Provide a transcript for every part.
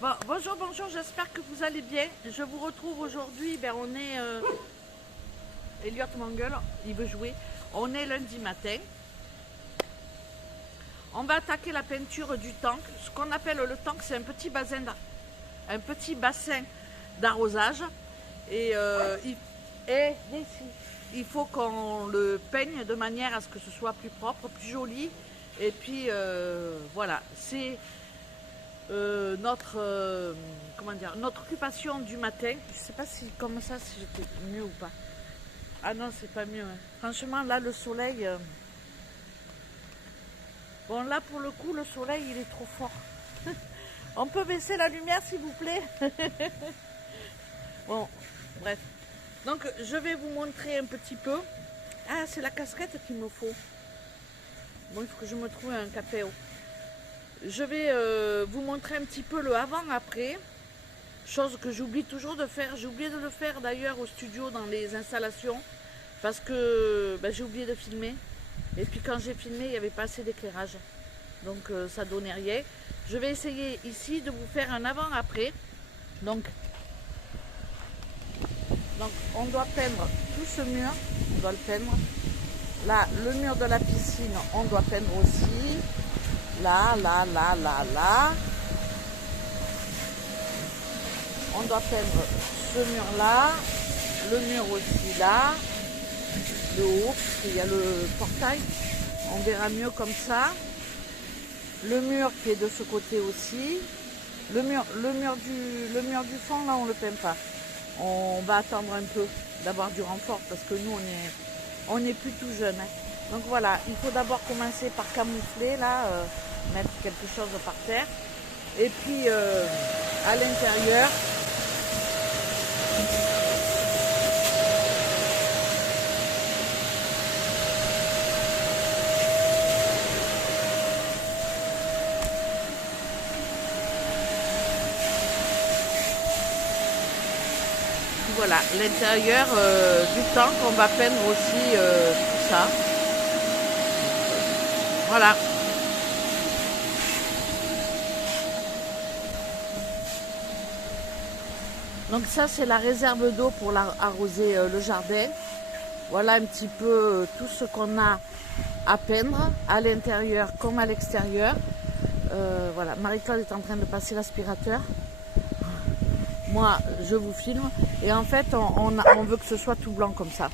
Bon, bonjour, bonjour, j'espère que vous allez bien. Je vous retrouve aujourd'hui, on est... Elliot m'engueule, il veut jouer. On est lundi matin. On va attaquer la peinture du tank. Ce qu'on appelle le tank, c'est un petit bassin d'arrosage. Et, il faut qu'on le peigne de manière à ce que ce soit plus propre, plus joli. Et puis voilà, c'est notre occupation du matin. Je sais pas si comme ça si j'étais mieux ou pas. Ah non, c'est pas mieux, hein. Franchement, là le soleil, bon là pour le coup le soleil il est trop fort. On peut baisser la lumière s'il vous plaît. Bon, bref. Donc je vais vous montrer un petit peu. Ah, c'est la casquette qu'il me faut. Bon, il faut que je me trouve un capéo. Je vais vous montrer un petit peu le avant-après. Chose que j'oublie toujours de faire. J'ai oublié de le faire d'ailleurs au studio dans les installations. Parce que j'ai oublié de filmer. Et puis quand j'ai filmé, il n'y avait pas assez d'éclairage. Donc ça donnait rien. Je vais essayer ici de vous faire un avant-après. Donc on doit peindre tout ce mur. On doit le peindre. Là, le mur de la piscine, on doit peindre aussi. Là. On doit peindre ce mur-là, le mur aussi là, le haut, parce qu'il y a le portail. On verra mieux comme ça. Le mur qui est de ce côté aussi. Le mur du fond, là, on ne le peint pas. On va attendre un peu d'avoir du renfort, parce que nous, on est plus tout jeune. Hein. Donc voilà, il faut d'abord commencer par camoufler, là, mettre quelque chose par terre. Et puis, à l'intérieur, voilà, l'intérieur du tank, on va peindre aussi tout ça. Voilà. Donc ça, c'est la réserve d'eau pour arroser le jardin. Voilà un petit peu tout ce qu'on a à peindre, à l'intérieur comme à l'extérieur. Voilà, Marie-Claude est en train de passer l'aspirateur. Moi, je vous filme. Et en fait, on veut que ce soit tout blanc comme ça.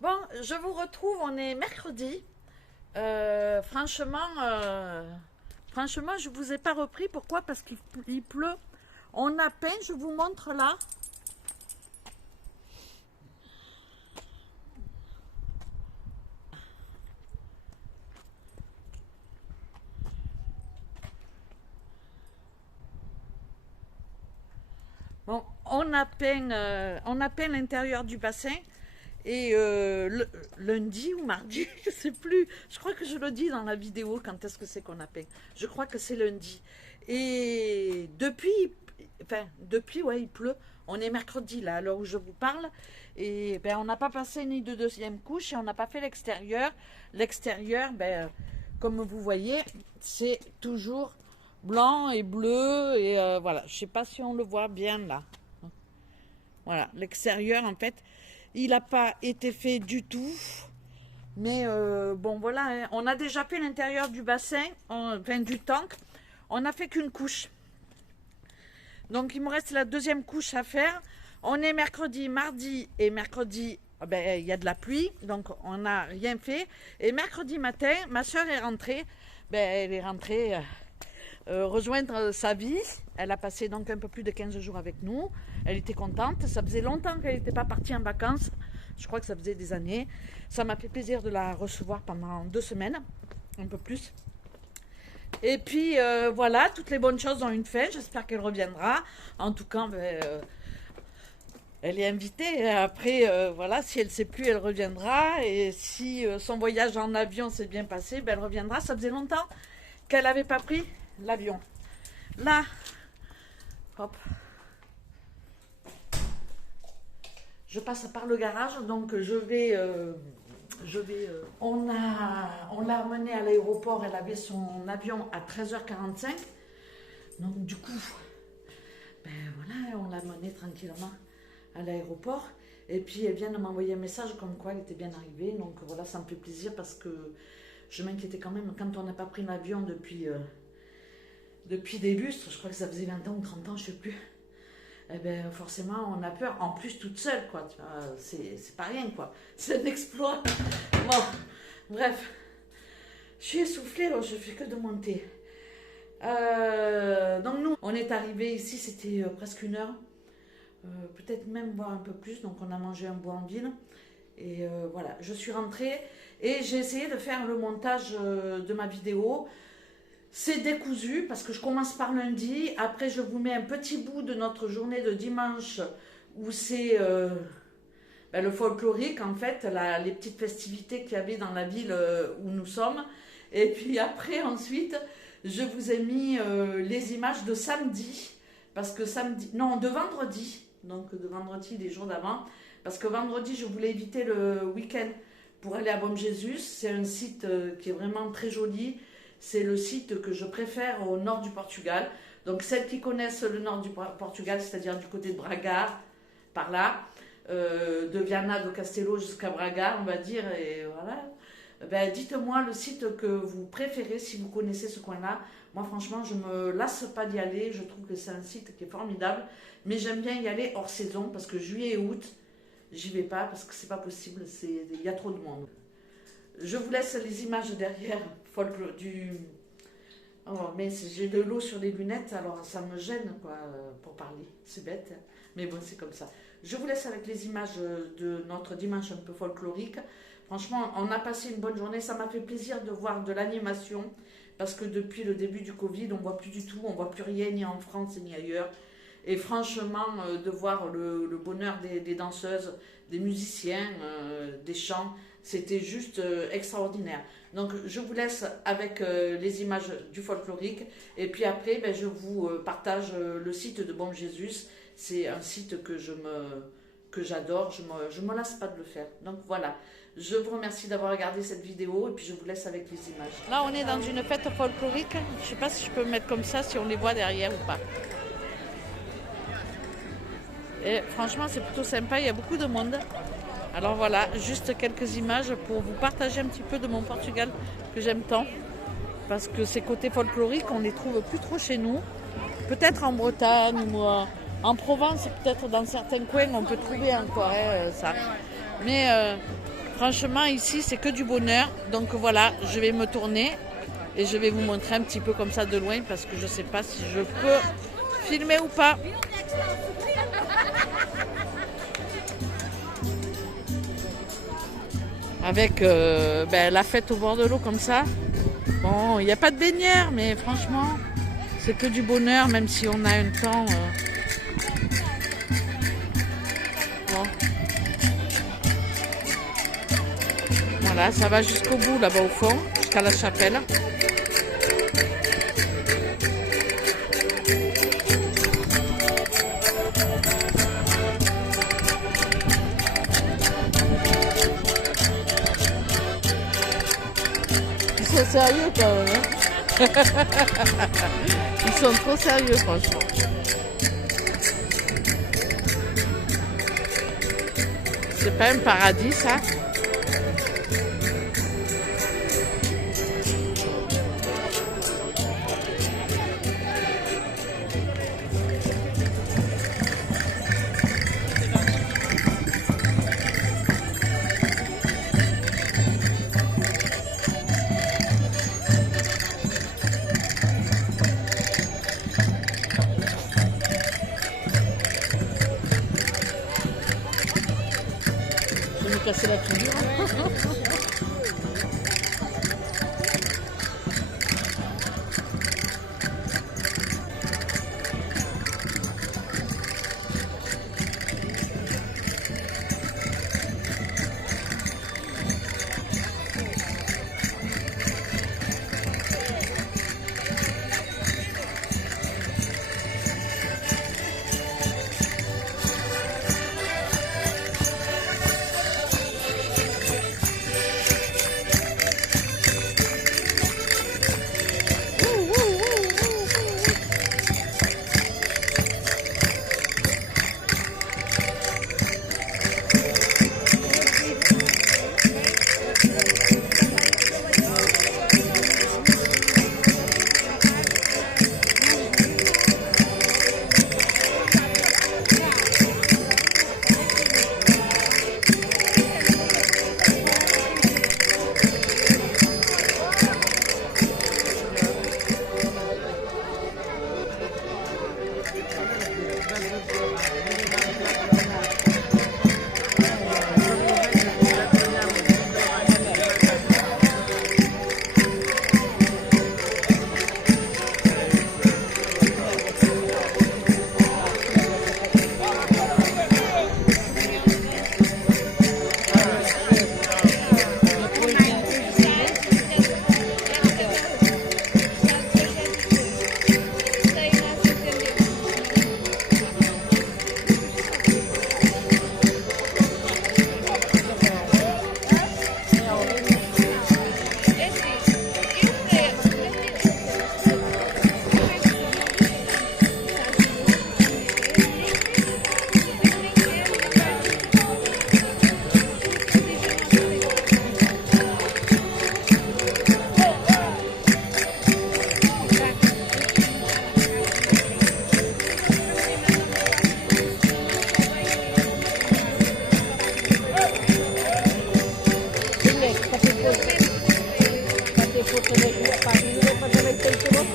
Bon, je vous retrouve, on est mercredi. Franchement, je ne vous ai pas repris. Pourquoi? Parce qu'il pleut. On a peint, je vous montre là. Bon, on a peint l'intérieur du bassin. Et lundi ou mardi, je sais plus. Je crois que je le dis dans la vidéo quand est-ce que c'est qu'on a peint. Je crois que c'est lundi. Et depuis, ouais, il pleut. On est mercredi là, à l'heure où je vous parle. Et on n'a pas passé ni de deuxième couche et on n'a pas fait l'extérieur. L'extérieur, comme vous voyez, c'est toujours blanc et bleu. Et voilà, je sais pas si on le voit bien là. Voilà, l'extérieur en fait. Il n'a pas été fait du tout. Mais bon, voilà. Hein. On a déjà fait l'intérieur du bassin, du tank. On n'a fait qu'une couche. Donc, il me reste la deuxième couche à faire. On est mercredi, mardi et mercredi, il y a de la pluie. Donc, on n'a rien fait. Et mercredi matin, ma soeur est rentrée. Elle est rentrée rejoindre sa vie. Elle a passé donc un peu plus de 15 jours avec nous. Elle était contente. Ça faisait longtemps qu'elle n'était pas partie en vacances. Je crois que ça faisait des années. Ça m'a fait plaisir de la recevoir pendant 2 semaines, un peu plus. Et puis voilà, toutes les bonnes choses ont une fin. J'espère qu'elle reviendra. En tout cas, elle est invitée. Après, voilà, si elle ne sait plus, elle reviendra. Et si son voyage en avion s'est bien passé, elle reviendra. Ça faisait longtemps qu'elle n'avait pas pris l'avion. Là, hop. Je passe par le garage, donc on l'a amenée à l'aéroport, elle avait son avion à 13h45. Donc du coup, ben voilà, on l'a menée tranquillement à l'aéroport. Et puis elle vient de m'envoyer un message comme quoi elle était bien arrivée. Donc voilà, ça me fait plaisir parce que je m'inquiétais quand même quand on n'a pas pris l'avion depuis des lustres. Je crois que ça faisait 20 ans ou 30 ans, je ne sais plus. Eh bien forcément on a peur. En plus toute seule, quoi. C'est pas rien, quoi. C'est un exploit. Bon, bref. Je suis essoufflée, alors je fais que de monter. Donc nous, on est arrivé ici, c'était presque 1 heure. Peut-être même voire un peu plus. Donc on a mangé un bout en ville. Et voilà, je suis rentrée et j'ai essayé de faire le montage de ma vidéo. C'est décousu parce que je commence par lundi. Après, je vous mets un petit bout de notre journée de dimanche où c'est le folklorique, en fait, les petites festivités qu'il y avait dans la ville où nous sommes. Et puis après, ensuite, je vous ai mis les images de samedi. Parce que de vendredi. Donc de vendredi, les jours d'avant. Parce que vendredi, je voulais éviter le week-end pour aller à Bom Jesus. C'est un site qui est vraiment très joli. C'est le site que je préfère au nord du Portugal. Donc celles qui connaissent le nord du Portugal, c'est-à-dire du côté de Braga, par là, de Viana do Castelo jusqu'à Braga, on va dire, et voilà. Ben, dites-moi le site que vous préférez si vous connaissez ce coin-là. Moi, franchement, je ne me lasse pas d'y aller. Je trouve que c'est un site qui est formidable. Mais j'aime bien y aller hors saison parce que juillet et août, j'y vais pas parce que c'est pas possible. Il y a trop de monde. Je vous laisse les images derrière Oh, mais j'ai de l'eau sur les lunettes, alors ça me gêne quoi, pour parler. C'est bête, hein. Mais bon, c'est comme ça. Je vous laisse avec les images de notre dimanche un peu folklorique. Franchement, on a passé une bonne journée. Ça m'a fait plaisir de voir de l'animation parce que depuis le début du Covid, on ne voit plus du tout, on ne voit plus rien ni en France ni ailleurs. Et franchement, de voir le bonheur des danseuses, des musiciens, des chants, c'était juste extraordinaire. Donc je vous laisse avec les images du folklorique. Et puis après, ben, je vous partage le site de Bom Jesus. C'est un site que j'adore, je me lasse pas de le faire. Donc voilà, je vous remercie d'avoir regardé cette vidéo et puis je vous laisse avec les images. Là, on est dans une fête folklorique. Je sais pas si je peux me mettre comme ça, si on les voit derrière ou pas. Et franchement, c'est plutôt sympa, il y a beaucoup de monde. Alors voilà, juste quelques images pour vous partager un petit peu de mon Portugal que j'aime tant. Parce que ces côtés folkloriques, on les trouve plus trop chez nous. Peut-être en Bretagne ou en Provence, peut-être dans certains coins, on peut trouver encore ça. Mais franchement, ici, c'est que du bonheur. Donc voilà, je vais me tourner et je vais vous montrer un petit peu comme ça de loin parce que je ne sais pas si je peux filmer ou pas. Avec la fête au bord de l'eau comme ça. Bon, il n'y a pas de baignère, mais franchement, c'est que du bonheur, même si on a un temps... Bon. Voilà, ça va jusqu'au bout, là-bas au fond, jusqu'à la chapelle. Ils sont sérieux quand même, hein. Ils sont trop sérieux, franchement. C'est pas un paradis, ça? Je vais me casser la figure.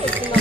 parce qu'on